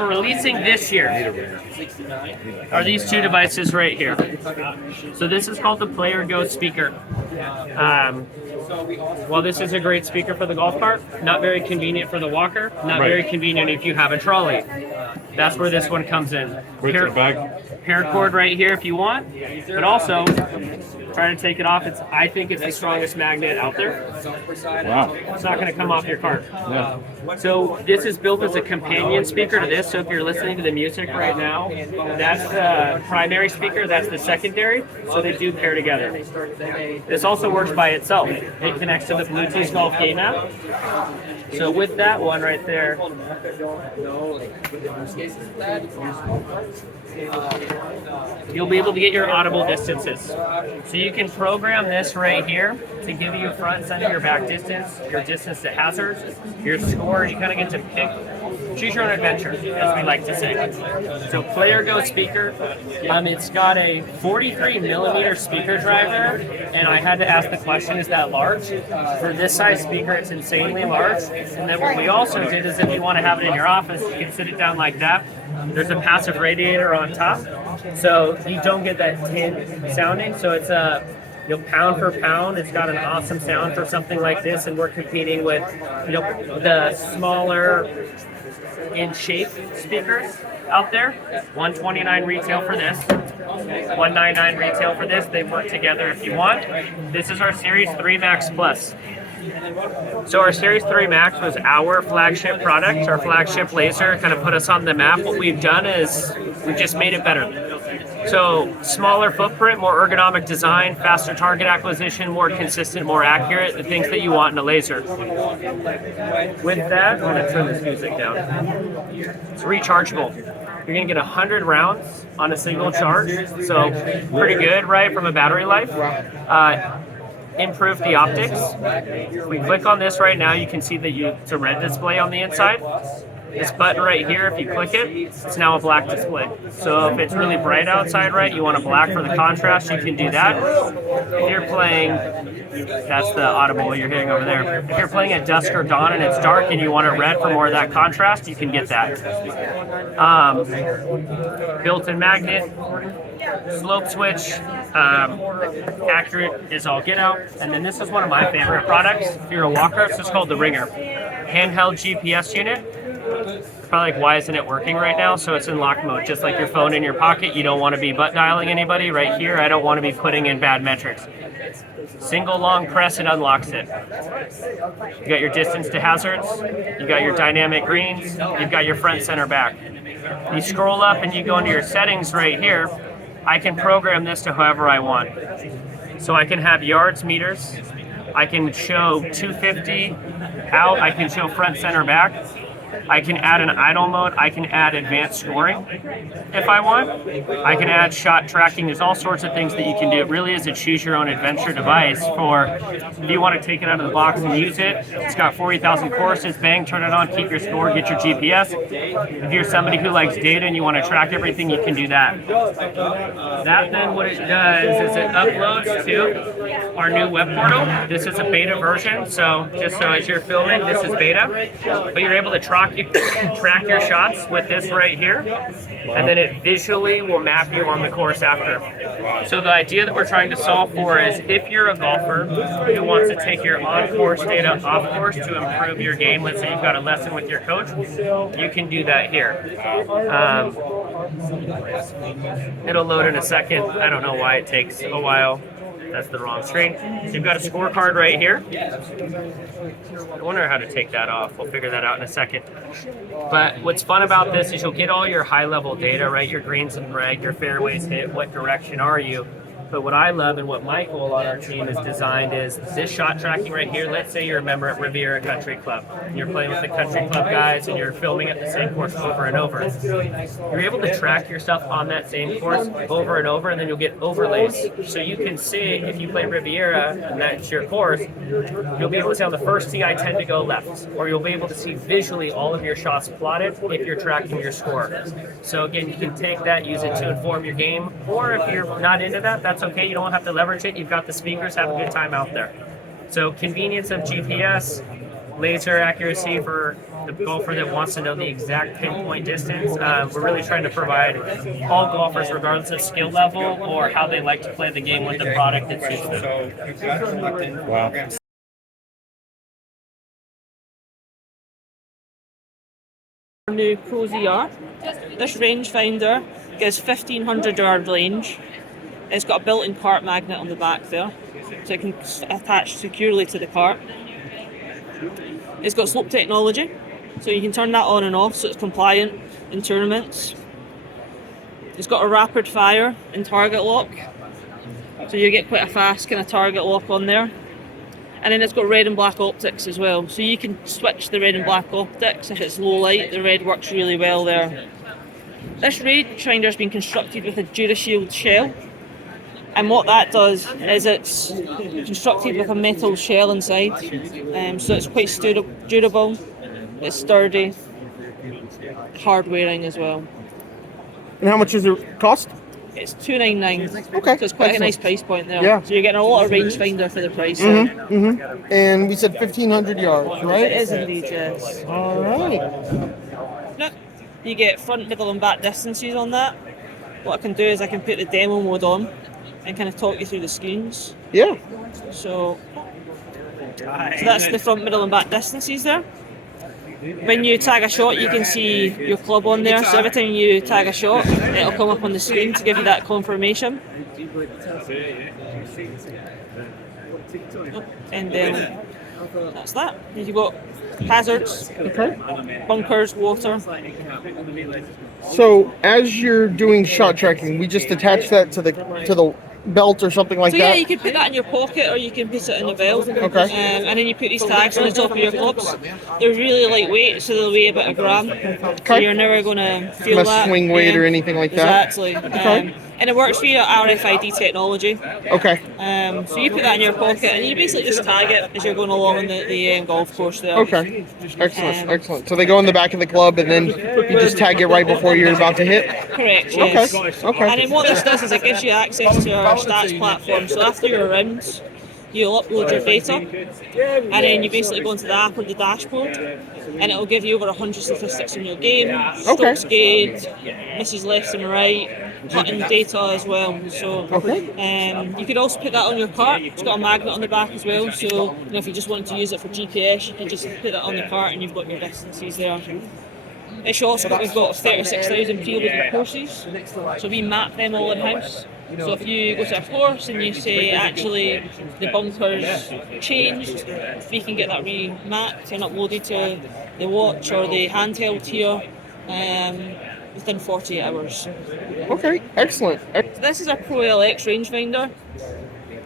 we're releasing this year are these two devices right here. So this is called the Player Go speaker. While this is a great speaker for the golf cart, not very convenient for the walker, not very convenient if you have a trolley. That's where this one comes in. Paracord right here if you want, but also try to take it off. I think it's the strongest magnet out there. Wow. It's not going to come off your cart. So this is built as a companion speaker to this. So if you're listening to the music right now, that's the primary speaker, that's the secondary. So they do pair together. This also works by itself. It connects to the Bluetooth Golf Game app. So with that one right there, you'll be able to get your audible distances. So you can program this right here to give you front, center, your back distance, your distance to hazards, your score. You kind of get to pick, choose your own adventure, as we like to say. So Player Go speaker, it's got a 43 millimeter speaker driver, and I had to ask the question, is that large? For this size speaker, it's insanely large. And then what we also did is if you want to have it in your office, you can sit it down like that. There's a passive radiator on top, so you don't get that tin sounding. So it's a pound for pound, it's got an awesome sound for something like this, and we're competing with the smaller in shape speakers out there. $129 retail for this, $199 retail for this. They work together if you want. This is our Series 3 Max Plus. So our Series 3 Max was our flagship product, our flagship laser, kind of put us on the map. What we've done is we've just made it better. So smaller footprint, more ergonomic design, faster target acquisition, more consistent, more accurate, the things that you want in a laser. With that, I'm going to turn this music down. It's rechargeable. You're going to get 100 rounds on a single charge, so pretty good, right, from a battery life. Improve the optics. If we click on this right now, you can see that it's a red display on the inside. This button right here, if you click it, it's now a black display. So if it's really bright outside, right, you want a black for the contrast, you can do that. If you're playing, that's the audible you're hearing over there. If you're playing at dusk or dawn and it's dark and you want it red for more of that contrast, you can get that. Built-in magnet, slope switch, accurate is all get out. And then this is one of my favorite products. If you're a walker, it's just called the Ringer. Handheld GPS unit. Probably like, why isn't it working right now? So it's in lock mode, just like your phone in your pocket. You don't want to be butt dialing anybody right here. I don't want to be putting in bad metrics. Single long press, it unlocks it. You got your distance to hazards. You got your dynamic greens. You've got your front, center, back. You scroll up and you go into your settings right here. I can program this to however I want. So I can have yards, meters. I can show 250 out. I can show front, center, back. I can add an idle mode. I can add advanced scoring if I want. I can add shot tracking. There's all sorts of things that you can do. It really is a choose your own adventure device for if you want to take it out of the box and use it. It's got 40,000 courses. Bang, turn it on, keep your score, get your GPS. If you're somebody who likes data and you want to track everything, you can do that. That then what it does is it uploads to our new web portal. This is a beta version, so just so as you're filming, this is beta. But you're able to track your shots with this right here, and then it visually will map you on the course after. So the idea that we're trying to solve for is if you're a golfer who wants to take your on-course data off-course to improve your game, let's say you've got a lesson with your coach, you can do that here. It'll load in a second. I don't know why it takes a while. That's the wrong screen. So you've got a scorecard right here. I wonder how to take that off. We'll figure that out in a second. But what's fun about this is you'll get all your high-level data, right? Your greens and drag, your fairways hit, what direction are you? But what I love and what Michael on our team has designed is this shot tracking right here. Let's say you're a member at Riviera Country Club. You're playing with the country club guys and you're filming at the same course over and over. You're able to track yourself on that same course over and over, and then you'll get overlays. So you can see if you play Riviera and that's your course, you'll be able to see on the first tee I tend to go left, or you'll be able to see visually all of your shots plotted if you're tracking your score. So again, you can take that, use it to inform your game, or if you're not into that, that's okay. You don't have to leverage it. You've got the speakers. Have a good time out there. So convenience of GPS, laser accuracy for the golfer that wants to know the exact pinpoint distance. We're really trying to provide all golfers, regardless of skill level or how they like to play the game, with the product that suits them. Wow. New Pro ZR. This rangefinder gives 1500 yard range. It's got a built-in cart magnet on the back there, so it can attach securely to the cart. It's got slope technology, so you can turn that on and off so it's compliant in tournaments. It's got a rapid fire and target lock, so you get quite a fast kind of target lock on there. And then it's got red and black optics as well, so you can switch the red and black optics. If it's low light, the red works really well there. This rangefinder has been constructed with a DuraShield shell, and what that does is it's constructed with a metal shell inside, so it's quite durable, it's sturdy, hard wearing as well. And how much does it cost? It's $299. Okay, So it's quite excellent. a nice price point there. Yeah. So you're getting a lot of rangefinder for the price. And we said 1500 yards, right? It is indeed, yes. All right. Look, you get front, middle and back distances on that. What I can do is I can put the demo mode on and kind of talk you through the screens. Yeah. So that's the front, middle and back distances there. When you tag a shot, you can see your club on there, so every time you tag a shot, it'll come up on the screen to give you that confirmation. And then that's that. You've got hazards, bunkers, water. So as you're doing shot tracking, we just attach that to the belt or something like So that? yeah, you can put that in your pocket or you can put it in the belt. Okay. And then you put these tags on the top of your clubs. They're really lightweight, so they'll weigh about a gram. So you're never going to feel Must that. swing weight or anything like that? Exactly. Okay. And it works via RFID technology. Okay. So you put that in your pocket and you basically just tag it as you're going along on the golf course there. Okay. Excellent. Excellent. So they go in the back of the club and then you just tag it right before you're about to hit? Correct, yes. Okay. And then what this does is it gives you access to our stats platform. So after your rounds, you'll upload your data, and then you basically go into the app on the dashboard, and it'll give you over 100 statistics on your game, strokes gained, misses left and right, putting data as well. So you could also put that on your cart. It's got a magnet on the back as well, so if you just wanted to use it for GPS, you can just put that on the cart and you've got your distances there. At ShotScope, we've got 36,000 pre-loaded courses, so we map them all in-house. So if you go to a course and you say, actually, the bunkers changed, we can get that remapped and uploaded to the watch or the handheld here within 48 hours. Okay, excellent. So this is a Pro LX rangefinder.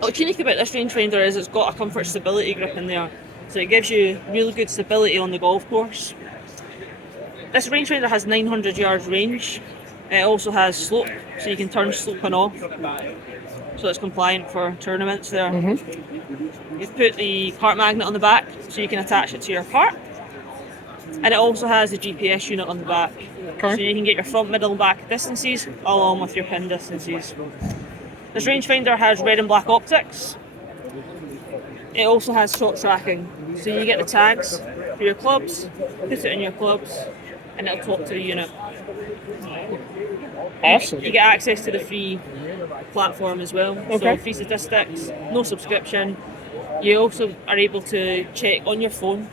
What's unique about this rangefinder is it's got a comfort stability grip in there, so it gives you really good stability on the golf course. This rangefinder has 900 yards range. It also has slope, so you can turn slope and off, so it's compliant for tournaments there. You've put the cart magnet on the back, so you can attach it to your cart. And it also has a GPS unit on the back, so you can get your front, middle and back distances along with your pin distances. This rangefinder has red and black optics. It also has shot tracking, so you get the tags for your clubs, put it in your clubs, and it'll talk to the unit. Awesome. You get access to the free platform as well, so free statistics, no subscription. You also are able to check on your phone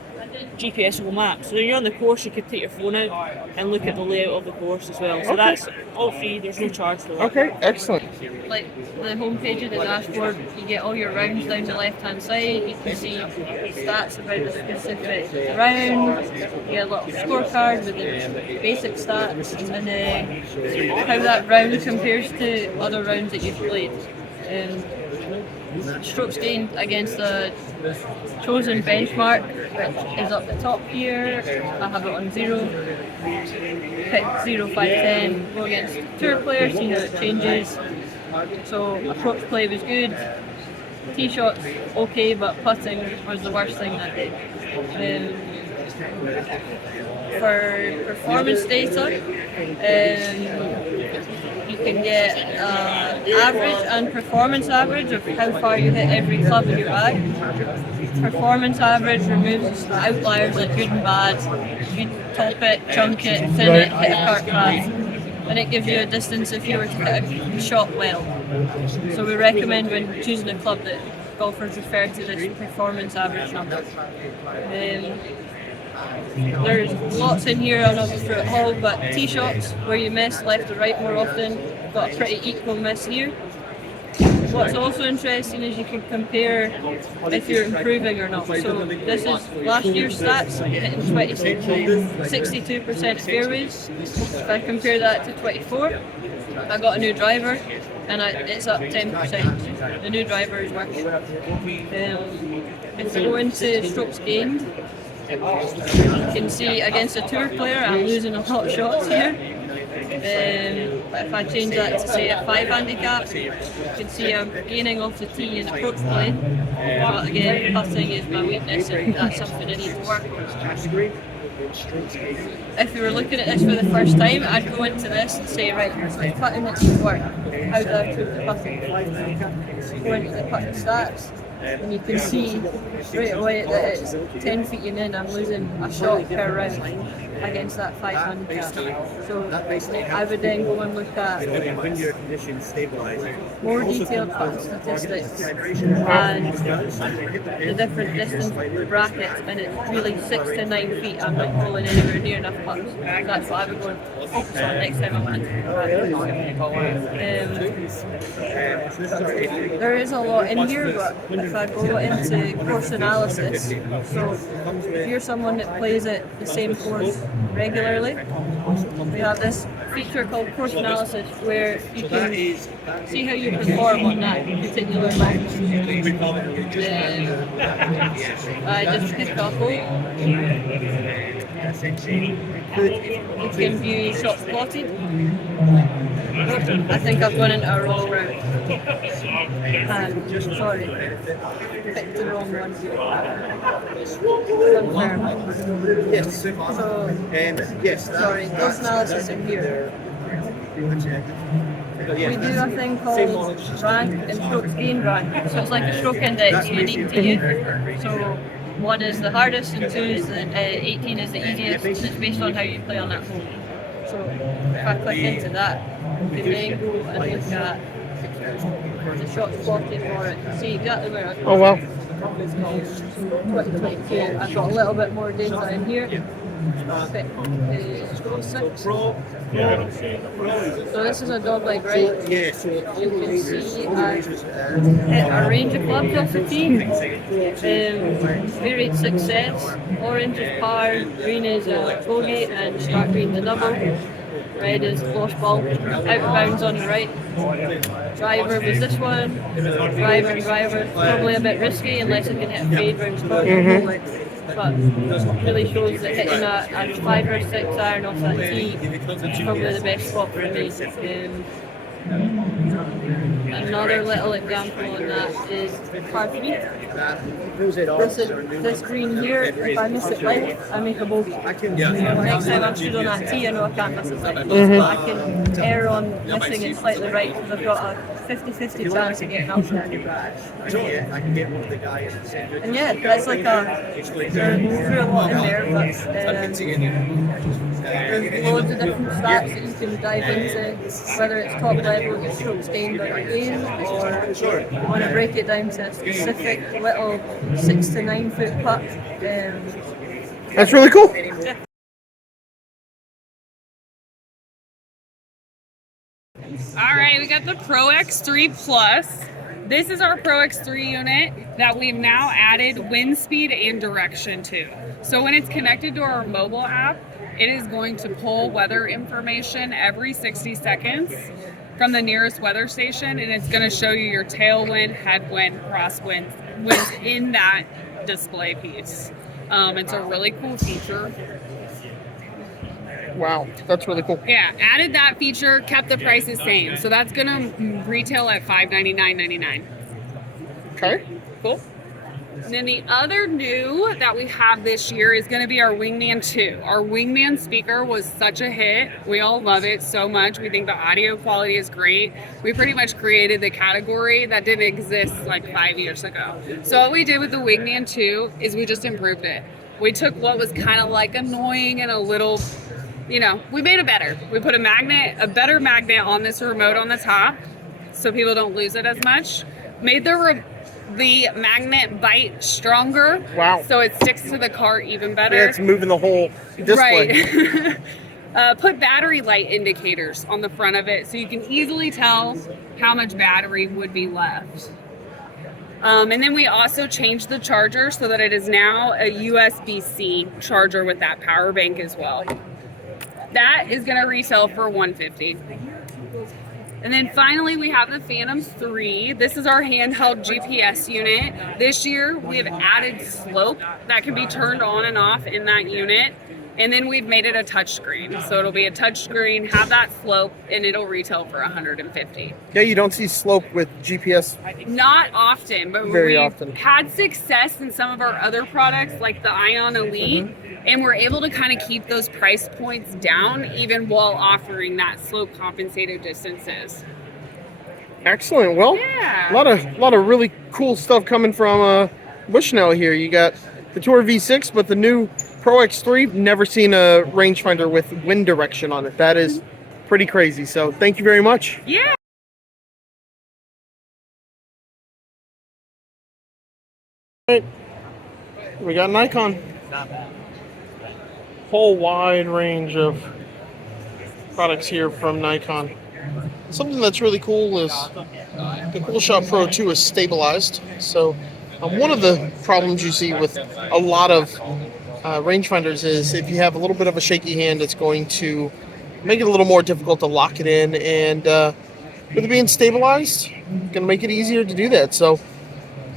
GPS will map. So when you're on the course, you could take your phone out and look at the layout of the course as well. So that's all free, there's no charge for that. Okay, excellent. Like the homepage of the dashboard, you get all your rounds down the left hand side, you can see stats about the specific round, you get a little scorecard with the basic stats and how that round compares to other rounds that you've played. Strokes gained against a chosen benchmark, which is up the top here. I have it on 0. Pick 0, 5, 10. Go against tour players, see how it changes. So approach play was good. Tee shots okay, but putting was the worst thing that day. For performance data, you can get average and performance average of how far you hit every club in your bag. performance average removes the outliers like good and bad. You top it, chunk it, thin it, hit a cart path, and it gives you a distance if you were to hit a shot well. So we recommend when choosing a club that golfers refer to this performance average number. There's lots in here, I'll not go through it all, but tee shots where you miss left or right more often, got a pretty equal miss here. What's also interesting is you can compare if you're improving or not. So this is last year's stats, hitting 62% fairways. If I compare that to 24, I got a new driver and it's up 10%. The new driver is working. If we go into strokes gained, you can see against a tour player I'm losing a lot of shots here. But if I change that to say a 5 handicap, you can see I'm gaining off the tee in approach play. But again, putting is my weakness and that's something I need to work on. If we were looking at this for the first time, I'd go into this and say, right, putting needs to work. How do I improve the putting? Go into the putting stats. And you can see straight away that it's 10 feet in, I'm losing a shot per round against that 5 handicap. So I would then go and look at more detailed putting statistics and the different distance brackets, and it's really 6 to 9 feet. I'm not pulling anywhere near enough putts. That's what I would go and focus on next time I'm into practice. There is a lot in here, but if I go into course analysis, so if you're someone that plays at the same course regularly, we have this feature called course analysis where you can see how you perform on that particular map. I just pick a hole. You can view shots plotted. I think I've gone into a wrong route. Sorry, picked the wrong one. Confirm. Yes. So, Yes. sorry, course analysis in here. We do a thing called rank and strokes gained rank. So it's like a stroke index unique to you. So 1 is the hardest and 2 is 18 is the easiest. It's based on how you play on that hole. So if I click into that, we can then go and look at the shots plotted for it. See exactly where I'm Oh wow. 2022. I've got a little bit more data in here. Scroll 6. So this is a dog leg right. Yes. You can see I hit a range of clubs off the tee. Varied success. Orange is par, green is bogey, and dark green the double. Red is lost ball, out of bounds on the right. Driver was this one. Driver, probably a bit risky unless it can hit a fade round spot. But really shows that hitting a 5 or 6 iron off that tee is probably the best spot for me. Another little example on that is par 3. This green here, if I miss it right, I make a bogey. Next time I'm stood on that tee, I know I can't miss it right. But I can err on missing it slightly right because I've got a 50-50 chance of getting out there. And yeah, that's like through a lot in there, but there's loads of different stats that you can dive into, whether it's top level, your strokes gained or your gain, or you want to break it down to a specific little 6 to 9 foot putt. That's really cool. All right, we got the Pro X3 Plus. This is our Pro X3 unit that we've now added wind speed and direction to. So when it's connected to our mobile app, it is going to pull weather information every 60 seconds from the nearest weather station, and it's going to show you your tailwind, headwind, crosswind winds in that display piece. It's a really cool feature. Wow, that's really cool. Yeah, added that feature, kept the price the same. So that's going to retail at $599.99. Okay. Cool. And then the other new that we have this year is going to be our Wingman 2. Our Wingman speaker was such a hit. We all love it so much. We think the audio quality is great. We pretty much created the category that didn't exist like 5 years ago. So what we did with the Wingman 2 is we just improved it. We took what was kind of like annoying and a little, you know, we made it better. We put a better magnet on this remote on the top so people don't lose it as much. Made the magnet bite stronger. Wow. So it sticks to the cart even better. Yeah, it's moving the whole display. Right. Put battery light indicators on the front of it so you can easily tell how much battery would be left. And then we also changed the charger so that it is now a USB-C charger with that power bank as well. That is going to retail for $150. And then finally, we have the Phantom 3. This is our handheld GPS unit. This year, we have added slope that can be turned on and off in that unit. And then we've made it a touchscreen. So it'll be a touchscreen, have that slope, and it'll retail for $150. Yeah, you don't see slope with GPS. Not often, but Very we've often. had success in some of our other products like the Ion Elite. And we're able to kind of keep those price points down even while offering that slope compensated distances. Excellent. Well, Yeah. a lot of really cool stuff coming from Bushnell here. You got the Tour V6, but the new Pro X3. Never seen a rangefinder with wind direction on it. That is pretty crazy. So thank you very much. Yeah. We got Nikon. Whole wide range of products here from Nikon. Something that's really cool is the CoolShot Pro 2 is stabilized. So one of the problems you see with a lot of rangefinders is if you have a little bit of a shaky hand, it's going to make it a little more difficult to lock it in. And with it being stabilized, it's going to make it easier to do that. So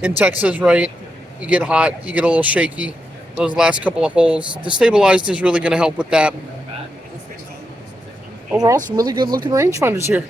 in Texas, right, you get hot, you get a little shaky. Those last couple of holes, the stabilized is really going to help with that. Overall, some really good looking rangefinders here.